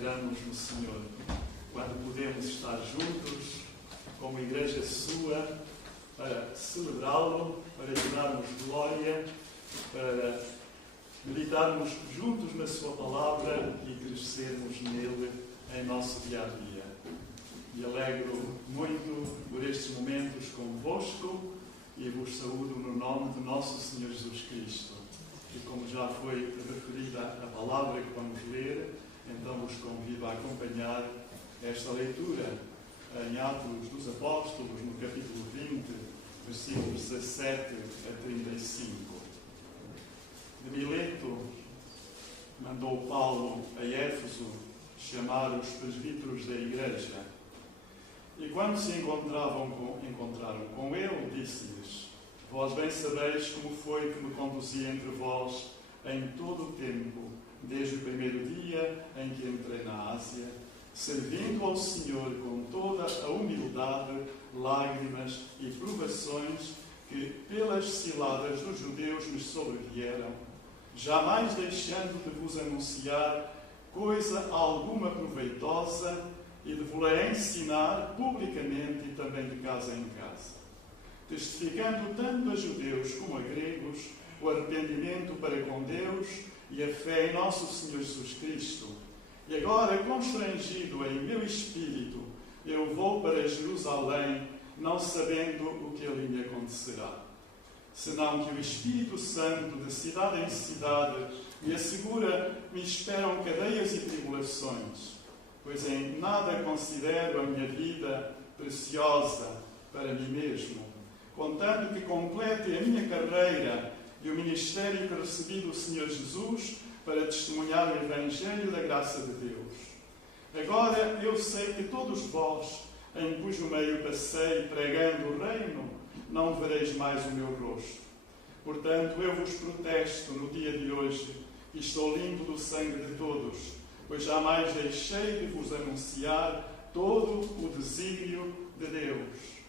alegramos no Senhor quando podemos estar juntos como igreja sua para celebrá-lo, para lhe darmos glória, para meditarmos juntos na sua palavra e crescermos nele em nosso dia a dia. Me alegro muito por estes momentos convosco e vos saúdo no nome de nosso Senhor Jesus Cristo. E como já foi referida a palavra que vamos ler, então vos convido a acompanhar esta leitura em Atos dos Apóstolos, no capítulo 20, versículos 17 a 35. De Mileto mandou Paulo a Éfeso chamar os presbíteros da igreja. E quando se encontraram com ele, disse-lhes: Vós bem sabeis como foi que me conduzi entre vós em todo o tempo, desde o primeiro dia em que entrei na Ásia, servindo ao Senhor com toda a humildade, lágrimas e provações que pelas ciladas dos judeus me sobrevieram, jamais deixando de vos anunciar coisa alguma proveitosa e de vos ensinar publicamente e também de casa em casa, testificando tanto a judeus como a gregos o arrependimento para com Deus e a fé em nosso Senhor Jesus Cristo. E agora, constrangido em meu espírito, eu vou para Jerusalém, não sabendo o que ali me acontecerá, senão que o Espírito Santo, de cidade em cidade, me assegura me esperam cadeias e tribulações, pois em nada considero a minha vida preciosa para mim mesmo, contando que complete a minha carreira e o ministério que recebi do Senhor Jesus para testemunhar o Evangelho da graça de Deus. Agora eu sei que todos vós, em cujo meio passei pregando o reino, não vereis mais o meu rosto. Portanto, eu vos protesto no dia de hoje, que estou limpo do sangue de todos, pois jamais deixei de vos anunciar todo o desígnio de Deus.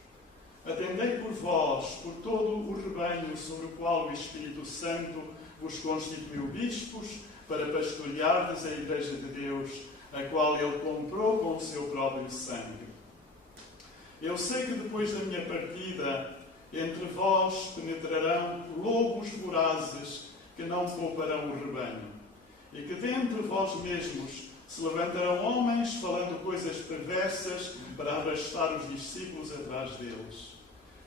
Atendei por vós, por todo o rebanho sobre o qual o Espírito Santo vos constituiu bispos, para pastoreardes a Igreja de Deus, a qual ele comprou com o seu próprio sangue. Eu sei que depois da minha partida, entre vós penetrarão lobos vorazes que não pouparão o rebanho, e que dentre vós mesmos se levantarão homens falando coisas perversas para arrastar os discípulos atrás deles.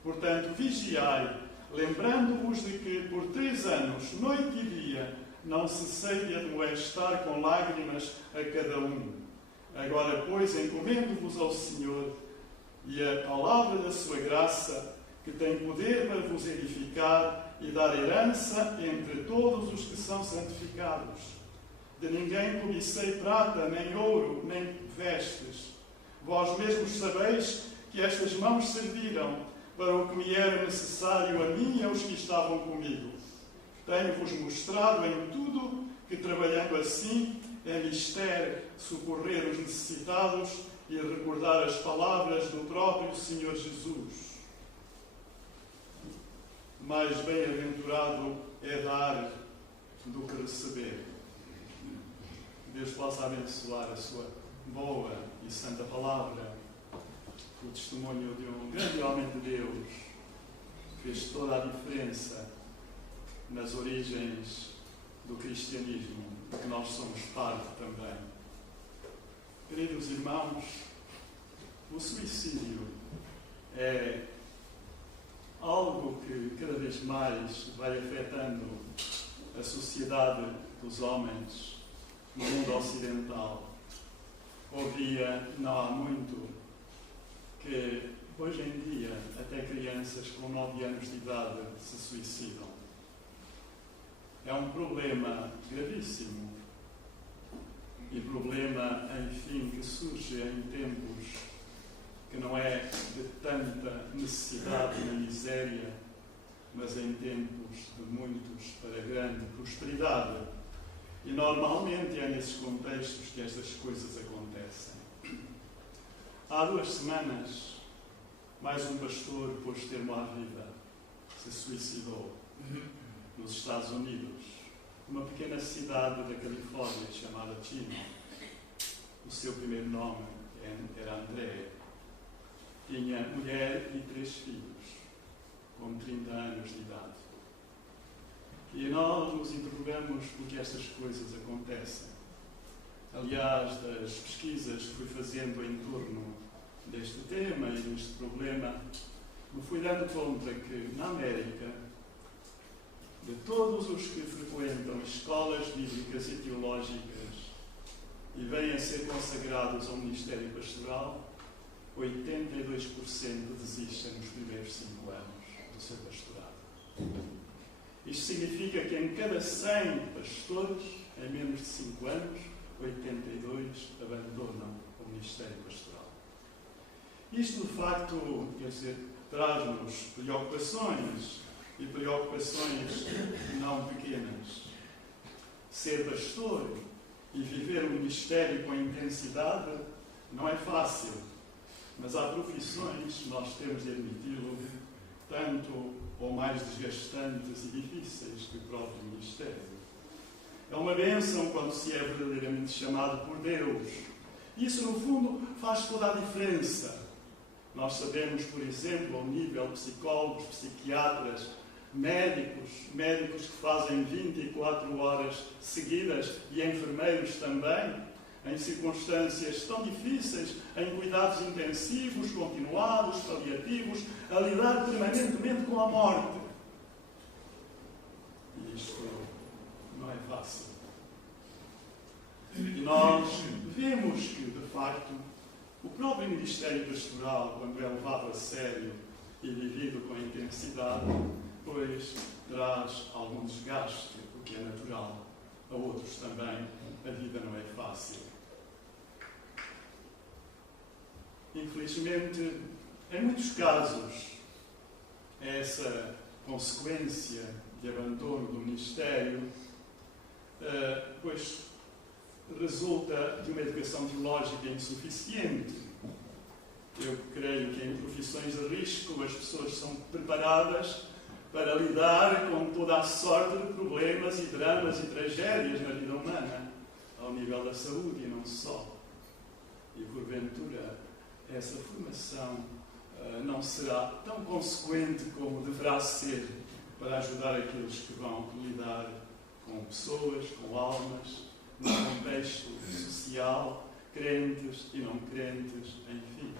Portanto, vigiai, lembrando-vos de que por 3 anos, noite e dia, não cessei de admoestar com lágrimas a cada um. Agora, pois, encomendo-vos ao Senhor e a palavra da sua graça, que tem poder para vos edificar e dar herança entre todos os que são santificados. De ninguém cobicei prata, nem ouro, nem vestes. Vós mesmos sabeis que estas mãos serviram para o que me era necessário a mim e aos que estavam comigo. Tenho-vos mostrado em tudo que, trabalhando assim, é mister socorrer os necessitados e recordar as palavras do próprio Senhor Jesus. Mais bem-aventurado é dar do que receber. Deus possa abençoar a sua boa e santa palavra, o testemunho de um grande homem de Deus, que fez toda a diferença nas origens do cristianismo, de que nós somos parte também. Queridos irmãos, o suicídio é algo que cada vez mais vai afetando a sociedade dos homens no mundo ocidental. Ouvia não há muito que hoje em dia até crianças com 9 anos de idade se suicidam. É um problema gravíssimo e problema, enfim, que surge em tempos que não é de tanta necessidade na miséria, mas em tempos de muitos para grande prosperidade. E normalmente é nesses contextos que estas coisas acontecem. Há 2 semanas, mais um pastor pôs termo à vida, se suicidou nos Estados Unidos, numa pequena cidade da Califórnia chamada Chino. seu primeiro nome era André. Tinha mulher e 3 filhos, com 30 anos de idade. E nós nos interrogamos por que estas coisas acontecem. Aliás, das pesquisas que fui fazendo em torno deste tema e deste problema, me fui dando conta que, na América, de todos os que frequentam escolas bíblicas e teológicas e vêm a ser consagrados ao ministério pastoral, 82% desistem nos primeiros 5 anos do seu pastorado. Isto significa que em cada 100 pastores, em menos de 5 anos, 82 abandonam o ministério pastoral. Isto, de facto, quer dizer, traz-nos preocupações, e preocupações não pequenas. Ser pastor e viver o ministério com intensidade não é fácil, mas há profissões, nós temos de admiti-lo, tanto ou mais desgastantes e difíceis que o próprio ministério. É uma bênção quando se é verdadeiramente chamado por Deus. Isso, no fundo, faz toda a diferença. Nós sabemos, por exemplo, ao nível de psicólogos, psiquiatras, médicos que fazem 24 horas seguidas e enfermeiros também, em circunstâncias tão difíceis, em cuidados intensivos, continuados, paliativos, a lidar permanentemente com a morte. E isto não é fácil. E nós vemos que, de facto, o próprio ministério pastoral, quando é levado a sério e vivido com intensidade, pois traz algum desgaste, o que é natural. A outros também a vida não é fácil. Infelizmente, em muitos casos, essa consequência de abandono do ministério, pois resulta de uma educação teológica insuficiente. Eu creio que em profissões de risco as pessoas são preparadas para lidar com toda a sorte de problemas e dramas e tragédias na vida humana, ao nível da saúde e não só. E porventura essa formação não será tão consequente como deverá ser para ajudar aqueles que vão lidar com pessoas, com almas, no contexto social, crentes e não crentes, enfim.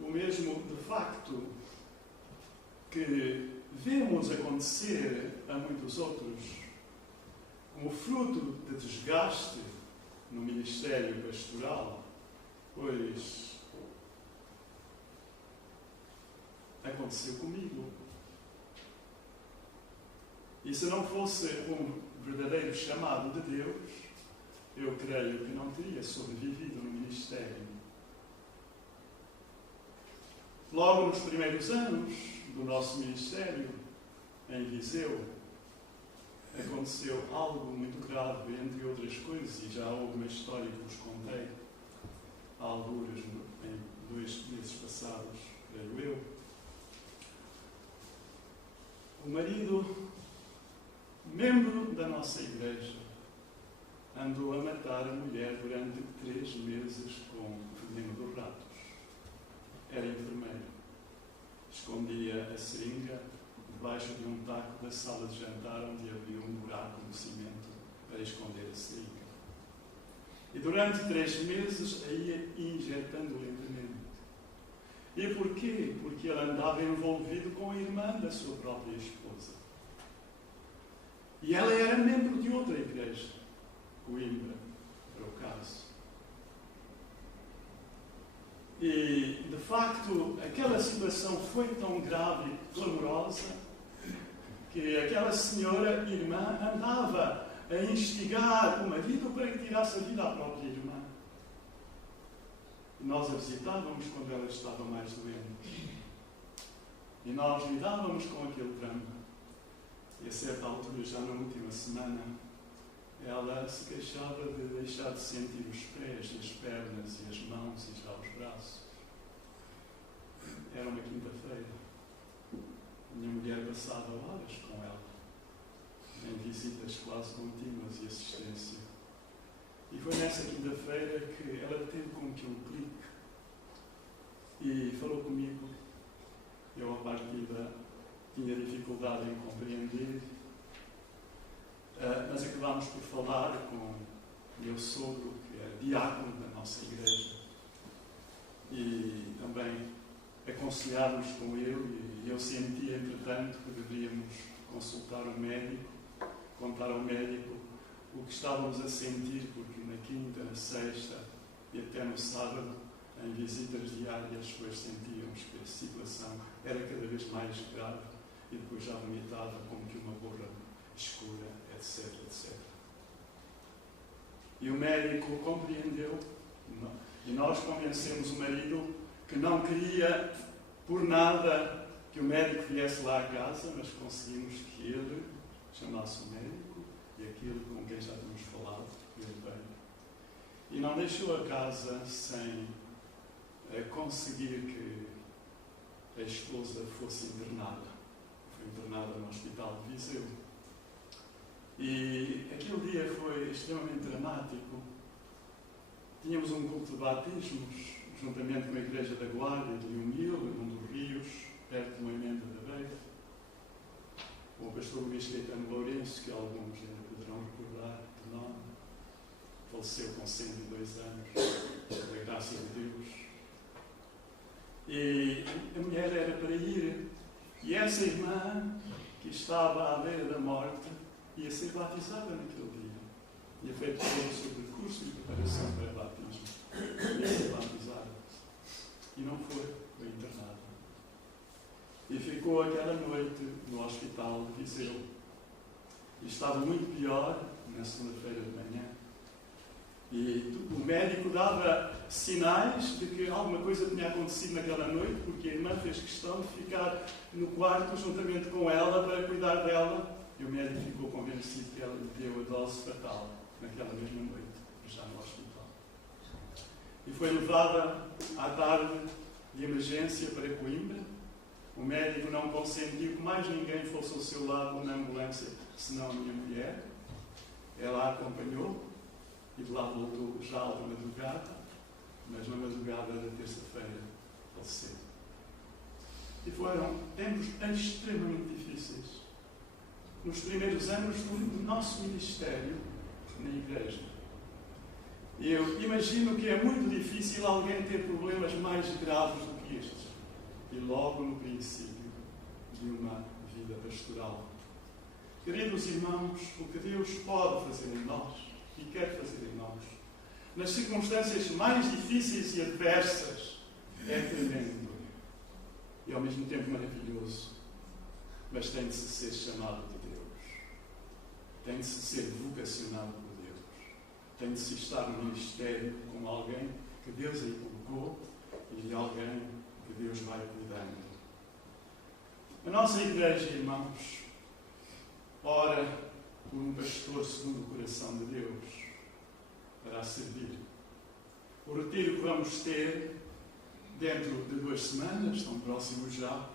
O mesmo, de facto, que vemos acontecer a muitos outros, como fruto de desgaste no ministério pastoral, pois aconteceu comigo. E se não fosse um verdadeiro chamado de Deus, eu creio que não teria sobrevivido no ministério. Logo nos primeiros anos do nosso ministério, em Viseu, aconteceu algo muito grave, entre outras coisas, e já houve uma história que vos contei, há algures em 2 meses passados, creio eu. O marido, membro da nossa igreja, andou a matar a mulher durante 3 meses com veneno dos ratos. Era enfermeiro. Escondia a seringa debaixo de um taco da sala de jantar onde havia um buraco no cimento para esconder a seringa. E durante 3 meses a ia injetando lentamente. E porquê? Porque ele andava envolvido com a irmã da sua própria esposa. E ela era membro de outra igreja, Coimbra, para o caso. E, de facto, aquela situação foi tão grave e clamorosa que aquela senhora, irmã, andava a instigar o marido para que tirasse a vida à própria irmã. E nós a visitávamos quando ela estava mais doente. E nós lidávamos com aquele drama. E a certa altura, já na última semana, ela se queixava de deixar de sentir os pés, as pernas e as mãos e já os braços. Era uma quinta-feira. Minha mulher passava horas com ela, em visitas quase contínuas e assistência. segunda-feira que ela teve como que um clique e falou comigo. Eu, à partida, tinha dificuldade em compreender, mas acabámos por falar com o meu sogro, que é diácono da nossa igreja, e também aconselhámos com ele, e eu senti, entretanto, que deveríamos consultar um médico, contar ao médico o que estávamos a sentir, porque na quinta, na sexta e até no sábado, em visitas diárias, depois sentíamos que a situação era cada vez mais grave e depois já vomitava como que uma borra escura, etc, etc. E o médico compreendeu, e nós convencemos o marido que não queria por nada que o médico viesse lá à casa, mas conseguimos que ele chamasse o médico e aquele com quem já tínhamos falado, ele veio. E não deixou a casa sem conseguir que a esposa fosse internada. Foi internada no Hospital de Viseu. E aquele dia foi extremamente dramático. Tínhamos um culto de batismos, juntamente com a Igreja da Guarda de Humil, num dos rios, perto de uma emenda da Beira, com o pastor Luís Caetano Lourenço, que alguns ainda poderão recordar de nome, faleceu com 102 anos, pela graça de Deus. E a mulher era para ir, e essa irmã, que estava à beira da morte, ia ser batizada naquele dia. Ia feito todo o seu percurso de preparação para batismo. Ia ser batizada. E não foi internada. E ficou aquela noite no hospital de Viseu. E estava muito pior na segunda-feira de manhã. E o médico dava sinais de que alguma coisa tinha acontecido naquela noite, porque a irmã fez questão de ficar no quarto juntamente com ela para cuidar dela. E o médico ficou convencido que ela lhe deu a dose fatal naquela mesma noite, já no hospital. E foi levada à tarde de emergência para Coimbra. O médico não consentiu que mais ninguém fosse ao seu lado na ambulância, senão a minha mulher. Ela a acompanhou e de lá voltou já à madrugada, mas na madrugada da terça-feira faleceu. E foram tempos extremamente difíceis. Nos primeiros anos do nosso ministério na igreja. Eu imagino que é muito difícil alguém ter problemas mais graves do que estes. E logo no princípio de uma vida pastoral. Queridos irmãos, o que Deus pode fazer em nós e quer fazer em nós, nas circunstâncias mais difíceis e adversas, é tremendo. E ao mesmo tempo maravilhoso. Mas tem de se ser chamado de Deus. Tem de se ser vocacionado por Deus. Tem de se estar no ministério com alguém que Deus aí colocou e de alguém que Deus vai cuidando. A nossa igreja, irmãos, ora por um pastor segundo o coração de Deus para a servir. O retiro que vamos ter dentro de 2 semanas, tão próximo já,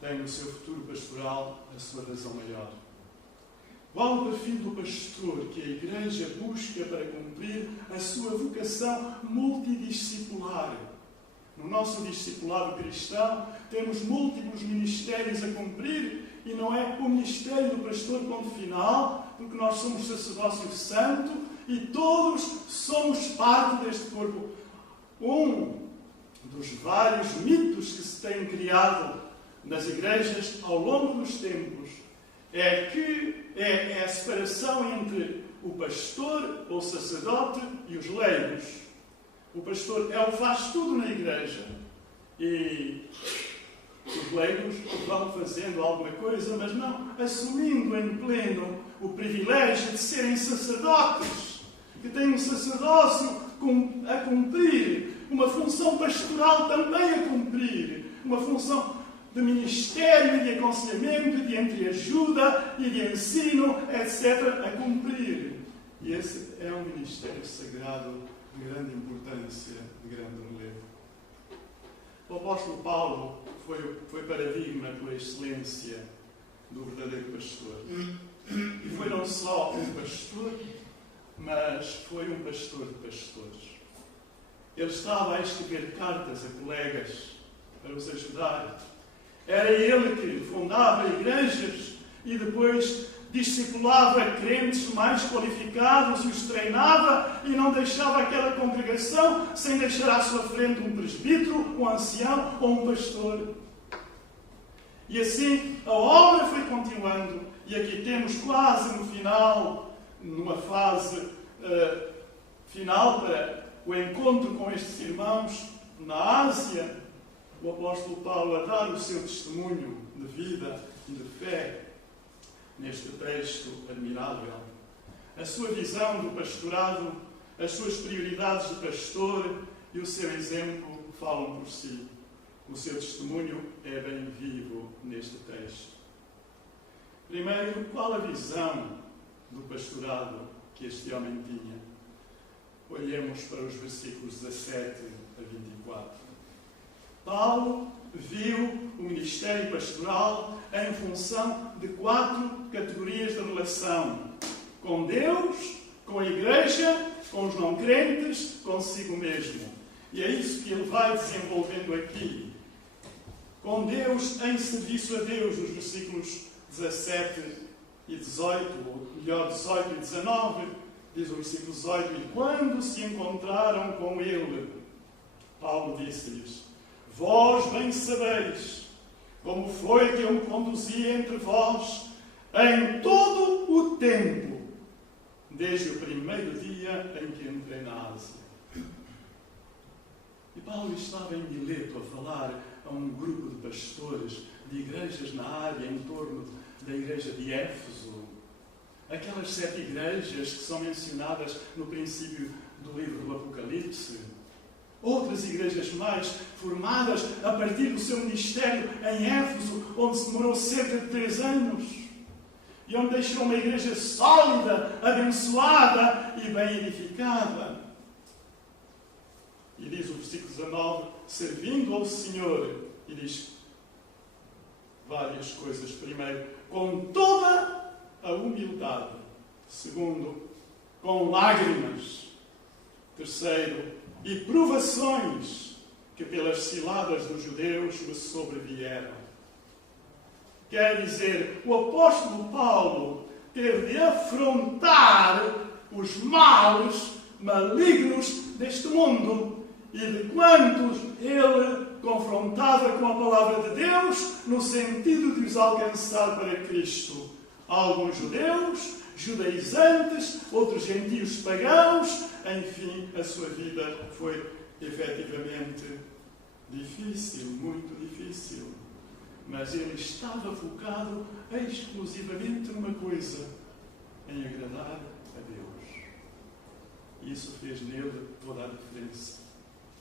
tem no seu futuro pastoral a sua razão maior. Qual o perfil do pastor que a Igreja busca para cumprir a sua vocação multidiscipular? No nosso discipulado cristão, temos múltiplos ministérios a cumprir e não é o ministério do pastor ponto final, porque nós somos sacerdócio santo e todos somos parte deste corpo. Um dos vários mitos que se têm criado nas igrejas ao longo dos tempos é que é a separação entre o pastor ou sacerdote e os leigos. O pastor é o que faz tudo na igreja e os leigos vão fazendo alguma coisa, mas não assumindo em pleno o privilégio de serem sacerdotes, que têm um sacerdócio a cumprir, uma função pastoral também a cumprir, uma função de ministério, de aconselhamento, de entreajuda e de ensino, etc., a cumprir. E esse é um ministério sagrado de grande importância, de grande relevo. O apóstolo Paulo foi paradigma pela excelência do verdadeiro pastor. E foi não só um pastor, mas foi um pastor de pastores. Ele estava a escrever cartas a colegas para os ajudar. Era ele que fundava igrejas e depois discipulava crentes mais qualificados e os treinava e não deixava aquela congregação sem deixar à sua frente um presbítero, um ancião ou um pastor. E assim a obra foi continuando e aqui temos quase no final, numa fase final para o encontro com estes irmãos na Ásia, o apóstolo Paulo a dar o seu testemunho de vida e de fé neste texto admirável. A sua visão do pastorado, as suas prioridades de pastor e o seu exemplo falam por si. O seu testemunho é bem vivo neste texto. Primeiro, qual a visão do pastorado que este homem tinha? Olhemos para os versículos 17 a 24. Paulo viu o ministério pastoral em função de 4 categorias de relação: com Deus, com a igreja, com os não crentes, consigo mesmo. E é isso que ele vai desenvolvendo aqui. Com Deus, em serviço a Deus, nos versículos 17 e 18, ou melhor, 18 e 19, diz o versículo 18: e quando se encontraram com ele, Paulo disse-lhes: vós bem sabeis como foi que eu me conduzi entre vós em todo o tempo, desde o primeiro dia em que entrei na Ásia. E Paulo estava em Mileto a falar a um grupo de pastores de igrejas na área em torno da igreja de Éfeso. Aquelas 7 igrejas que são mencionadas no princípio do livro do Apocalipse. Outras igrejas mais formadas a partir do seu ministério em Éfeso, onde se demorou cerca de 3 anos. E onde deixou uma igreja sólida, abençoada e bem edificada. E diz o versículo 19, servindo ao Senhor, e diz várias coisas. Primeiro, com toda a humildade. Segundo, com lágrimas. Terceiro, e provações que pelas ciladas dos judeus me sobrevieram. Quer dizer, o apóstolo Paulo teve de afrontar os males malignos deste mundo e de quantos ele confrontava com a palavra de Deus no sentido de os alcançar para Cristo. Alguns judeus, judaizantes, outros gentios pagãos, enfim, a sua vida foi efetivamente difícil, muito difícil. Mas ele estava focado exclusivamente numa coisa: em agradar a Deus. E isso fez nele toda a diferença,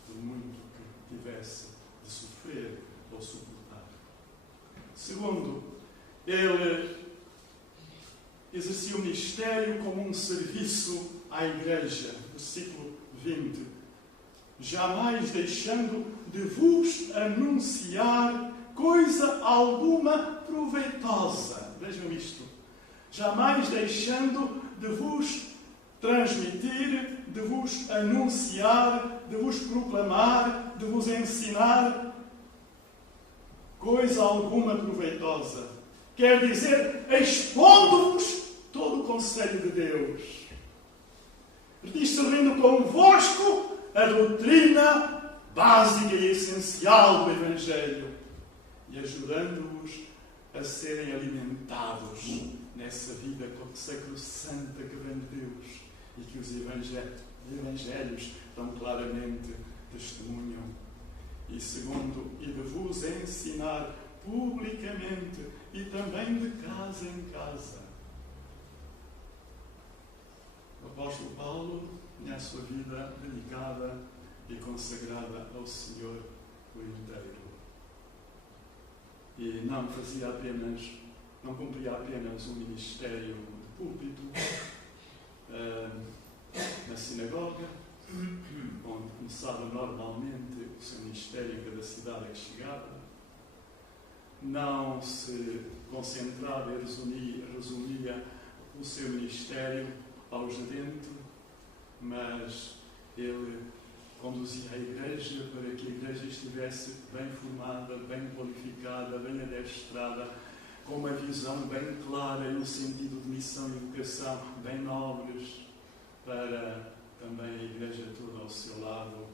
do muito que tivesse de sofrer ou suportar. Segundo, ele exercia o ministério como um serviço à igreja. Versículo 20. Jamais deixando de vos anunciar coisa alguma proveitosa. Vejam isto. Jamais deixando de vos transmitir, de vos anunciar, de vos proclamar, de vos ensinar coisa alguma proveitosa. Quer dizer, expondo-vos todo o conselho de Deus. Discernindo convosco a doutrina básica e essencial do Evangelho e ajudando-vos a serem alimentados nessa vida sacrossanta que vem de Deus e que os Evangelhos tão claramente testemunham. E segundo, e de vos ensinar publicamente e também de casa em casa. O apóstolo Paulo tinha a sua vida dedicada e consagrada ao Senhor por inteiro. E não cumpria apenas um ministério de púlpito na sinagoga, onde começava normalmente o seu ministério em cada cidade a que chegava. Não se concentrava e resumia o seu ministério aos de dentro mas ele conduzia a igreja para que a igreja estivesse bem formada, bem qualificada, bem adestrada, com uma visão bem clara e um sentido de missão e educação bem nobres, para também a igreja toda ao seu lado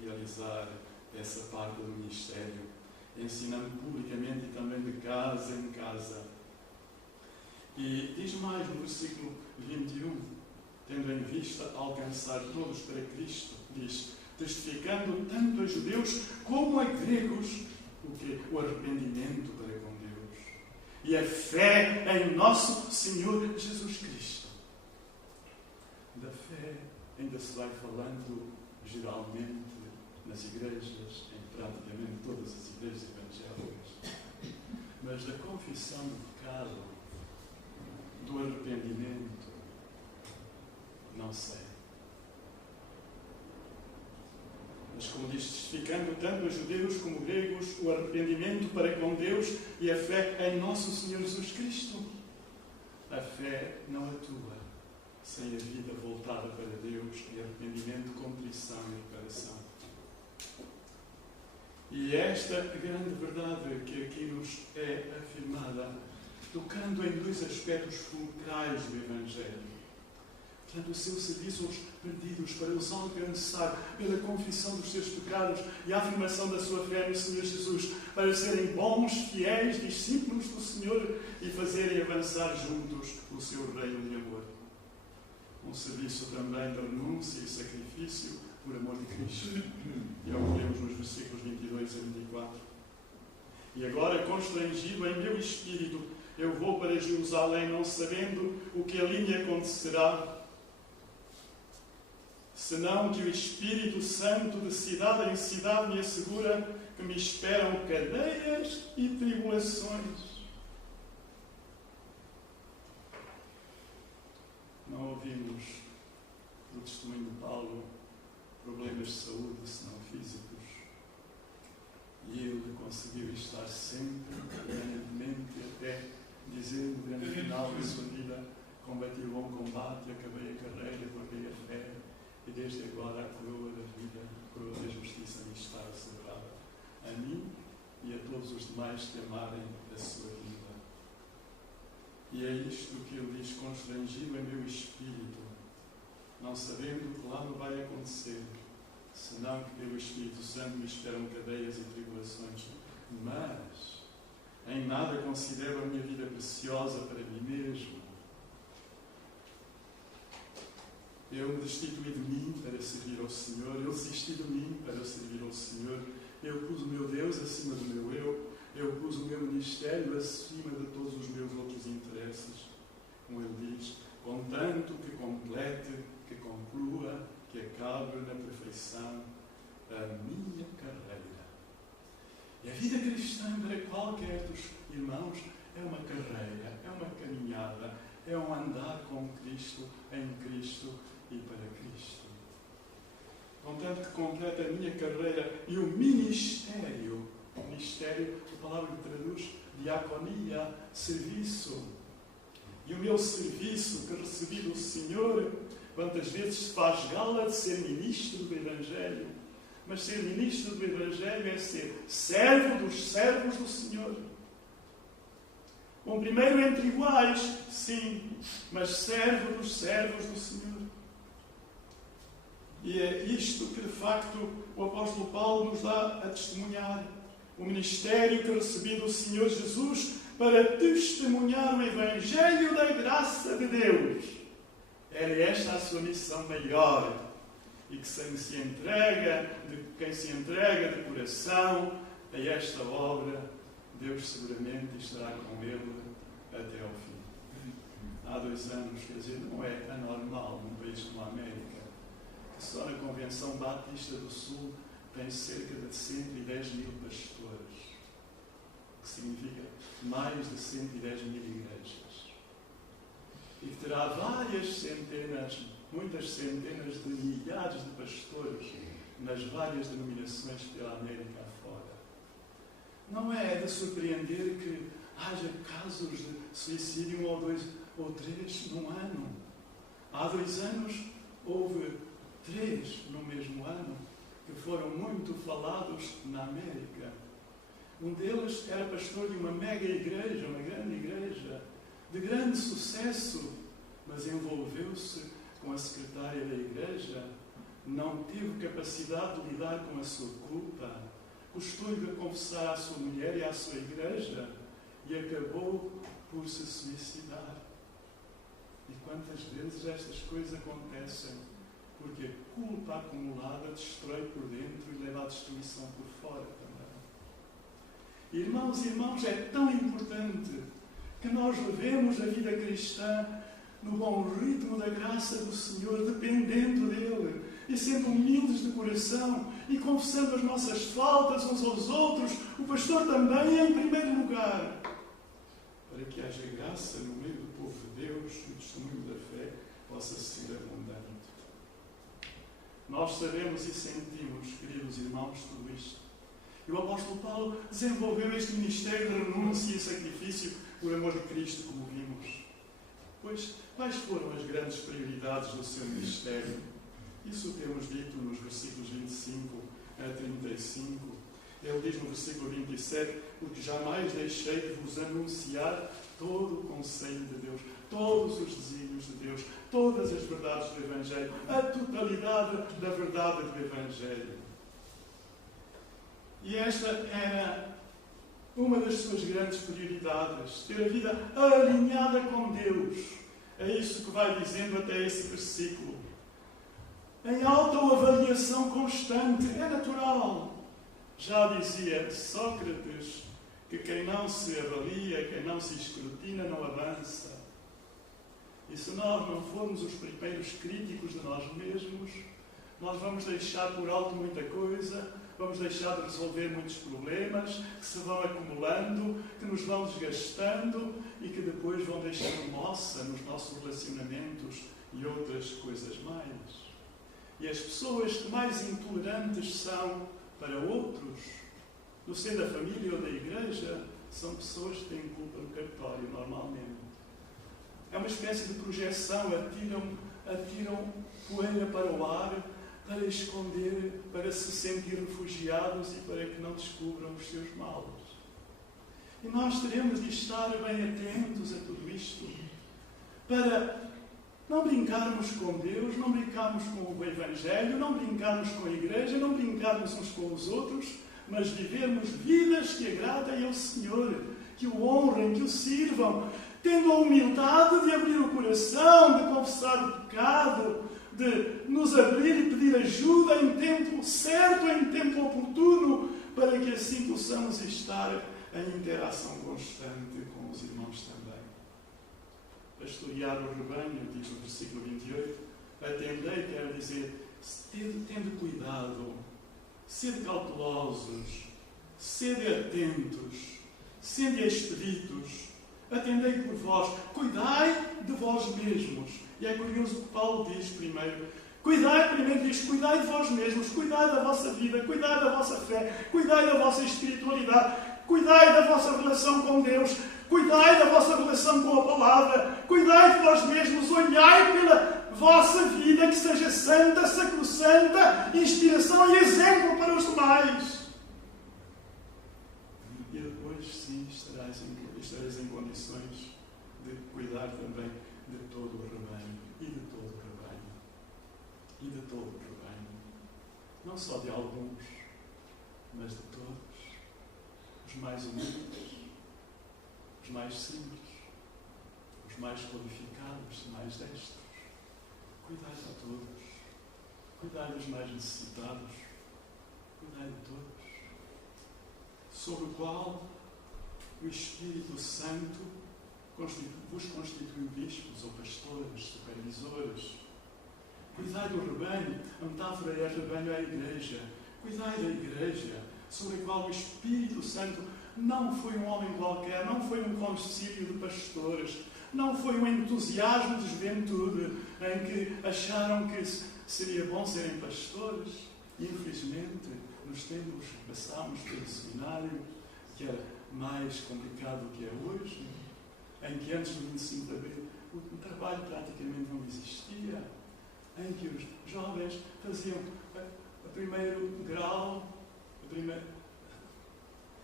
realizar essa parte do ministério, ensinando publicamente e também de casa em casa. E diz mais no versículo 21, tendo em vista alcançar todos para Cristo, diz, testificando tanto a judeus como a gregos o arrependimento para com Deus e a fé em nosso Senhor Jesus Cristo. Da fé ainda se vai falando geralmente nas igrejas, em praticamente todas as igrejas evangélicas, mas da confissão do pecado, do arrependimento, não sei. Mas como diz, testificando tanto a judeus como gregos o arrependimento para com Deus e a fé em nosso Senhor Jesus Cristo. A fé não atua sem a vida voltada para Deus e arrependimento, contrição e reparação. E esta grande verdade que aqui nos é afirmada, tocando em dois aspectos fulcrais do Evangelho. Portanto, o seu serviço aos perdidos, para os alcançar pela confissão dos seus pecados e a afirmação da sua fé no Senhor Jesus, para serem bons, fiéis, discípulos do Senhor e fazerem avançar juntos o seu reino de amor. Um serviço também de renúncia e sacrifício por amor de Cristo. E é o que lemos nos versículos 22 a 24. E agora, constrangido em meu espírito, eu vou para Jerusalém, não sabendo o que ali me acontecerá, senão que o Espírito Santo de cidade em cidade me assegura que me esperam cadeias e tribulações. Não ouvimos do testemunho de Paulo problemas de saúde, senão físicos. E ele conseguiu estar sempre, permanentemente, até dizer no grande final da sua vida, combati o bom combate, acabei a carreira, guardei a fé, e desde agora a coroa da vida, a coroa da justiça me está assegurada, a mim e a todos os demais que amarem a sua vida. E é isto que ele diz, constrangido em meu espírito, não sabendo o que lá me vai acontecer, senão que pelo Espírito Santo me esperam cadeias e tribulações. Mas em nada considero a minha vida preciosa para mim mesmo. Eu me destituí de mim para servir ao Senhor, eu desisti de mim para servir ao Senhor, eu pus o meu Deus acima do meu eu pus o meu ministério acima de todos os meus outros interesses. Como ele diz, contanto que complete, que conclua, que acabe na perfeição a minha carreira. E a vida cristã para qualquer dos irmãos é uma carreira, é uma caminhada, é um andar com Cristo, em Cristo e para Cristo. Contanto que complete a minha carreira e o ministério, a palavra que traduz diaconia, serviço. E o meu serviço que recebi do Senhor, quantas vezes se faz gala de ser ministro do Evangelho. Mas ser ministro do Evangelho é ser servo dos servos do Senhor. Bom, primeiro entre iguais, sim, mas servo dos servos do Senhor. E é isto que, de facto, o apóstolo Paulo nos dá a testemunhar. O ministério que recebi do Senhor Jesus para testemunhar o Evangelho da graça de Deus. Era esta a sua missão maior. E que quem se entrega de coração a esta obra, Deus seguramente estará com ele até ao fim. Há 2 anos, quer dizer, não é anormal num país como a América, que só na Convenção Batista do Sul tem cerca de 110 mil pastores, o que significa mais de 110 mil igrejas. E que terá várias centenas, muitas centenas de milhares de pastores nas várias denominações pela América afora. Não é de surpreender que haja casos de suicídio 1 ou 2 ou 3 num ano. Há 2 anos houve 3 3 no mesmo ano que foram muito falados na América. Um deles era pastor de uma mega igreja, uma grande igreja, de grande sucesso, mas envolveu-se com a secretária da igreja, não teve capacidade de lidar com a sua culpa, custou-lhe confessar à sua mulher e à sua igreja e acabou por se suicidar. E quantas vezes estas coisas acontecem? Porque a culpa acumulada destrói por dentro e leva à destruição por fora também. Irmãos e irmãos, é tão importante que nós levemos a vida cristã no bom ritmo da graça do Senhor, dependendo dEle, e sendo humildes de coração, e confessando as nossas faltas uns aos outros, o pastor também em primeiro lugar, para que haja graça no meio do povo de Deus e o testemunho da fé possa ser abundante. Nós sabemos e sentimos, queridos irmãos, tudo isto. E o apóstolo Paulo desenvolveu este ministério de renúncia e sacrifício por amor de Cristo, como vimos. Pois, quais foram as grandes prioridades do seu ministério? Isso temos dito nos versículos 25 a 35. Ele diz no versículo 27, porque jamais deixei de vos anunciar todo o conselho de Deus, todos os desígnios de Deus, todas as verdades do Evangelho, a totalidade da verdade do Evangelho. E esta era uma das suas grandes prioridades, ter a vida alinhada com Deus. É isso que vai dizendo até esse versículo. Em autoavaliação constante, é natural. Já dizia Sócrates que quem não se avalia, quem não se escrutina, não avança. E se nós não formos os primeiros críticos de nós mesmos, nós vamos deixar por alto muita coisa, vamos deixar de resolver muitos problemas que se vão acumulando, que nos vão desgastando e que depois vão deixando moça nos nossos relacionamentos e outras coisas mais. E as pessoas que mais intolerantes são para outros, no seio da família ou da igreja, são pessoas que têm culpa no cartório, normalmente. É uma espécie de projeção, atiram poeira para o ar, para esconder, para se sentir refugiados e para que não descubram os seus males. E nós teremos de estar bem atentos a tudo isto, para não brincarmos com Deus, não brincarmos com o Evangelho, não brincarmos com a Igreja, não brincarmos uns com os outros, mas vivermos vidas que agradem ao Senhor, que o honrem, que o sirvam, tendo a humildade de abrir o coração, de confessar o pecado, de nos abrir e pedir ajuda em tempo certo, em tempo oportuno, para que assim possamos estar em interação constante com os irmãos também. Pastorear o rebanho, diz no versículo 28, atendei, quer dizer, tendo cuidado, sede cautelosos, sede atentos, sede expeditos, atendei por vós, cuidai de vós mesmos. E é curioso que Paulo diz primeiro diz, cuidai de vós mesmos, cuidai da vossa vida, cuidai da vossa fé, cuidai da vossa espiritualidade, cuidai da vossa relação com Deus, cuidai da vossa relação com a palavra, cuidai de vós mesmos, olhai pela vossa vida que seja santa, sacrossanta, inspiração e exemplo para os demais. E depois, sim, estareis em condições de cuidar também de todo o rebanho, e de todo o rebanho, e de todo o rebanho. Não só de alguns, mas de todos. Os mais humildes, os mais simples, os mais qualificados, os mais destros. Cuidai de todos. Cuidai dos mais necessitados. Cuidai de todos. Sobre o qual o Espírito Santo vos constituiu bispos ou pastores, supervisores. Cuidai do rebanho. A metáfora é rebanho à igreja. Cuidai da igreja, sobre a qual o Espírito Santo não foi um homem qualquer, não foi um concílio de pastores, não foi um entusiasmo de juventude em que acharam que seria bom serem pastores. E, infelizmente, nos tempos que passámos pelo seminário, que era mais complicado do que é hoje, em que antes do 25 de Abril o trabalho praticamente não existia, em que os jovens faziam o primeiro grau,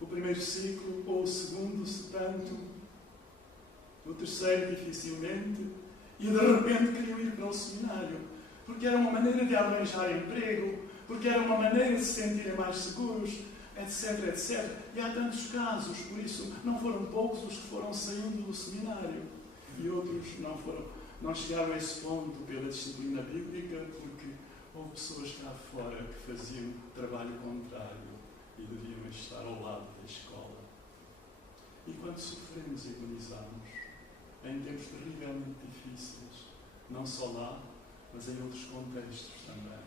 o primeiro ciclo, ou o segundo, se tanto, o terceiro dificilmente, e de repente queriam ir para o seminário, porque era uma maneira de arranjar emprego, porque era uma maneira de se sentirem mais seguros, etc, etc. E há tantos casos, por isso não foram poucos os que foram saindo do seminário, e outros não chegaram a esse ponto pela disciplina bíblica, porque houve pessoas cá fora que faziam trabalho contrário e deviam estar ao lado da escola. E quando sofremos e agonizamos, em tempos terrivelmente difíceis, não só lá, mas em outros contextos também.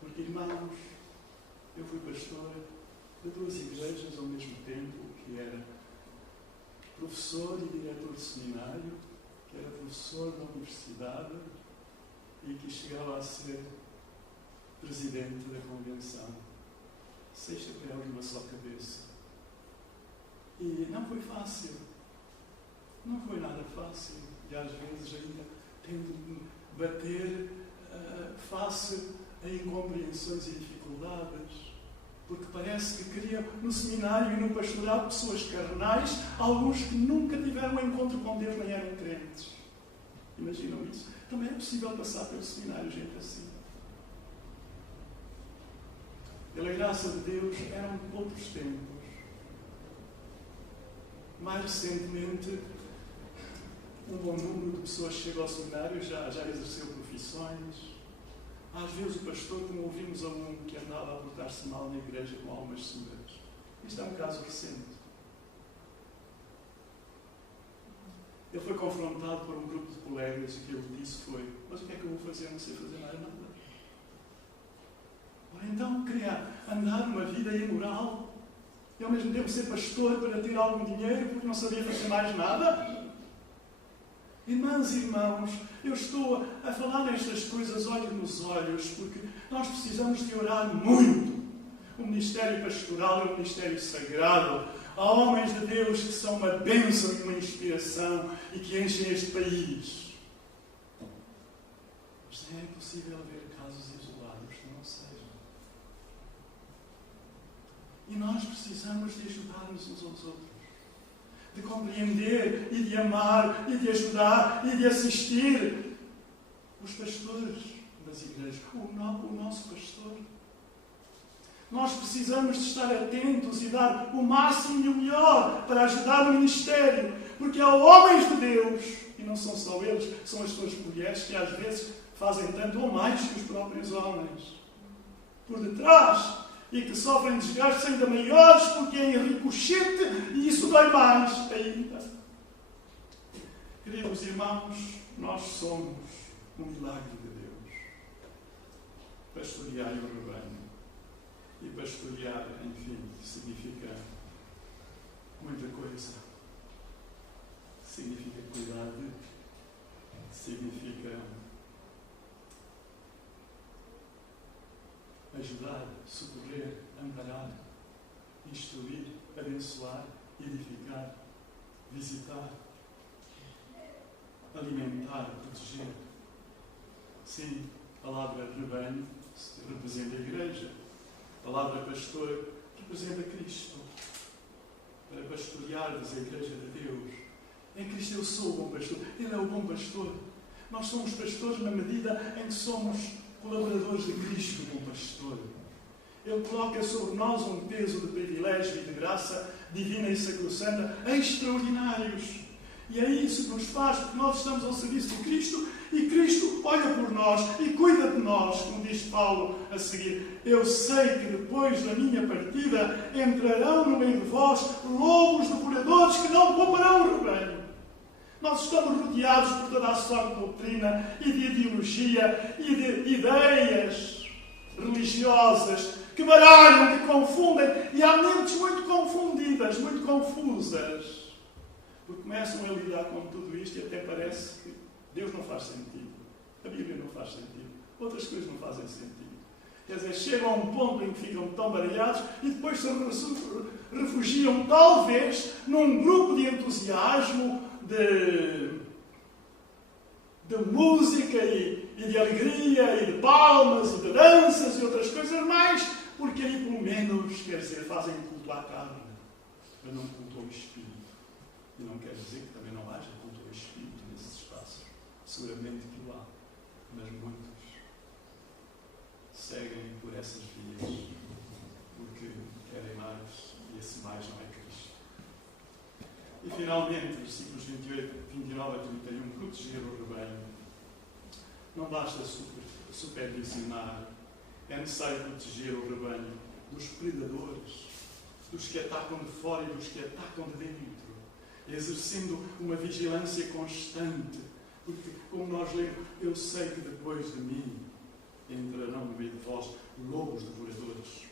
Porque, irmãos, eu fui pastor de 2 igrejas ao mesmo tempo, que era professor e diretor de seminário, que era professor da universidade e que chegava a ser presidente da convenção. 6 chapéus numa só cabeça. E não foi fácil. Não foi nada fácil. E às vezes ainda tendo de bater face a incompreensões e dificuldades. Porque parece que queriam no seminário e no pastorado pessoas carnais, alguns que nunca tiveram um encontro com Deus nem eram crentes. Imaginam isso? Também é possível passar pelo seminário gente assim. Pela graça de Deus, eram outros tempos. Mais recentemente, um bom número de pessoas chega ao seminário, já exerceu profissões. Às vezes o pastor, como ouvimos a um que andava a portar-se mal na igreja com algumas senhoras. Isto é um caso recente. Ele foi confrontado por um grupo de colegas e o que ele disse foi: mas o que é que eu vou fazer? Eu não sei fazer mais nada. Ora, então queria andar numa vida imoral e ao mesmo tempo ser pastor para ter algum dinheiro porque não sabia fazer mais nada? Irmãs e irmãos, eu estou a falar nestas coisas olho nos olhos, porque nós precisamos de orar muito. O ministério pastoral é um ministério sagrado. Há homens de Deus que são uma bênção e uma inspiração e que enchem este país. Mas é impossível haver casos isolados que não sejam. E nós precisamos de ajudar-nos uns aos outros. De compreender e de amar e de ajudar e de assistir os pastores das igrejas, o nosso pastor. Nós precisamos de estar atentos e dar o máximo e o melhor para ajudar o ministério, porque há homens de Deus, e não são só eles, são as suas mulheres que às vezes fazem tanto ou mais que os próprios homens por detrás, e que sofrem desgastes ainda maiores porque é em ricochete e isso dói mais ainda. Queridos irmãos, nós somos um milagre de Deus. Pastorear o rebanho. E pastorear, enfim, significa muita coisa. Significa cuidar de, significa ajudar, socorrer, amparar, instruir, abençoar, edificar, visitar, alimentar, proteger. Sim, a palavra rebanho representa a igreja. A palavra pastor representa Cristo. Para pastorearmos a igreja de Deus. Em Cristo eu sou o bom pastor. Ele é o bom pastor. Nós somos pastores na medida em que somos colaboradores de Cristo como pastor. Ele coloca sobre nós um peso de privilégio e de graça divina e sacrossanta extraordinários. E é isso que nos faz, porque nós estamos ao serviço de Cristo e Cristo olha por nós e cuida de nós, como diz Paulo a seguir. Eu sei que depois da minha partida entrarão no meio de vós lobos devoradores que não pouparão o rebanho. Nós estamos rodeados por toda a sorte de doutrina e de ideologia e de ideias religiosas que baralham, que confundem, e há mentes muito confundidas, muito confusas, porque começam a lidar com tudo isto e até parece que Deus não faz sentido, a Bíblia não faz sentido, outras coisas não fazem sentido. Quer dizer, chegam a um ponto em que ficam tão baralhados e depois se refugiam talvez num grupo de entusiasmo, de música e e de alegria, e de palmas, e de danças, e outras coisas mais, porque aí pelo menos, quer dizer, fazem culto à carne, mas não culto ao Espírito. E não quer dizer que também não haja culto ao Espírito nesses espaços. Seguramente que o há, mas muitos seguem por essas vias porque querem mais, e esse mais não é Cristo. E finalmente, versículos 29 a 31, proteger o rebanho. Não basta supervisionar, é necessário proteger o rebanho dos predadores, dos que atacam de fora e dos que atacam de dentro, exercendo uma vigilância constante, porque, como nós lemos, eu sei que depois de mim entrarão no meio de vós lobos devoradores.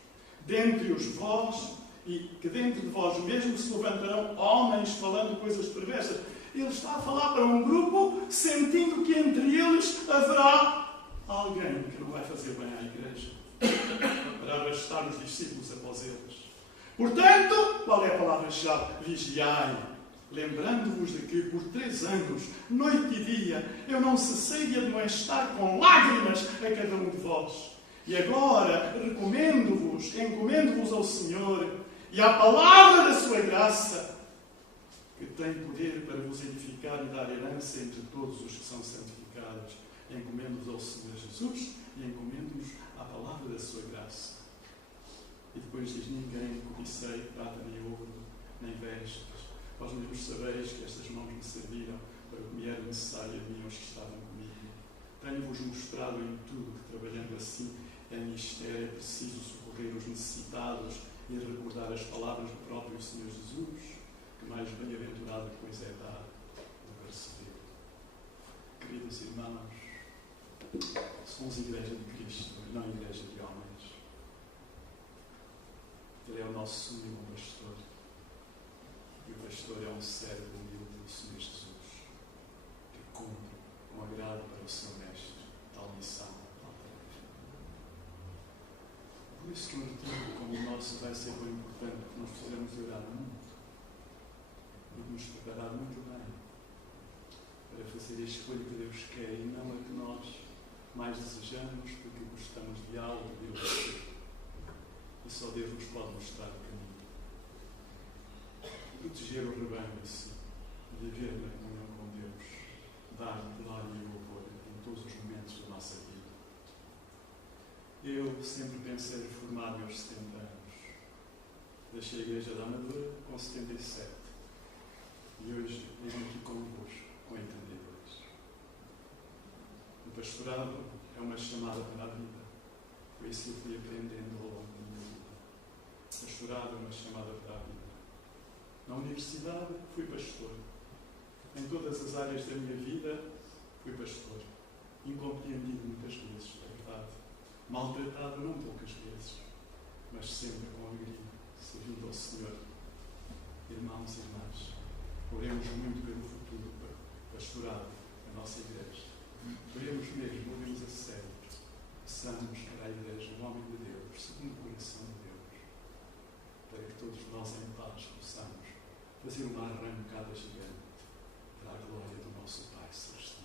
Dentre os vós, e que dentro de vós mesmo se levantarão homens falando coisas perversas. Ele está a falar para um grupo, sentindo que entre eles haverá alguém que não vai fazer bem à igreja, para arrastar os discípulos após eles. Portanto, qual é a palavra-chave? Vigiai, lembrando-vos de que por 3 anos, noite e dia, eu não cessei de admoestar com lágrimas a cada um de vós. E agora encomendo-vos ao Senhor e à palavra da sua graça, que tem poder para vos edificar e dar herança entre todos os que são santificados. Encomendo-vos ao Senhor Jesus e encomendo-vos à palavra da sua graça. E depois diz: ninguém codicei prata nem ouro, nem vestes. Vós mesmos sabeis que estas mãos me serviram para o que me era necessário a mim e aos que estavam comigo. Tenho-vos mostrado em tudo que, trabalhando assim, é mistério, é preciso socorrer os necessitados e recordar as palavras do próprio Senhor Jesus, que mais bem-aventurado pois é dar do que receber. Queridos irmãos, somos igreja de Cristo, não igreja de homens. Ele é o nosso único pastor. E o pastor é um servo humilde do Senhor Jesus, que cumpre com agrado para o seu mestre tal missão, tal tarefa. Por isso que um retiro como o nosso vai ser bem importante, porque nós precisamos de orar muito e nos preparar muito bem para fazer a escolha que Deus quer e não a que nós mais desejamos, porque gostamos de algo de Deus. E só Deus nos pode mostrar o caminho. Proteger o rebanho de si, viver na comunhão com Deus, dar-lhe glória e louvor em todos os momentos da nossa vida. Eu sempre pensei reformar meus 70 anos. Deixei a igreja da Amadora com 77. E hoje venho aqui convosco com 82. O pastorado é uma chamada para a vida. Foi isso que eu fui aprendendo ao longo da minha vida. O pastorado é uma chamada para a vida. Na universidade, fui pastor. Em todas as áreas da minha vida, fui pastor. Incompreendido muitas vezes, é verdade. Maltratado não poucas vezes, mas sempre com alegria, servindo ao Senhor. Irmãos e irmãs, oremos muito pelo futuro pastorado da nossa igreja. Oremos mesmo, oremos a sério. Peçamos para a igreja o nome de Deus, segundo o coração de Deus, para que todos nós em paz possamos fazer uma arrancada gigante para a glória do nosso Pai Celestial.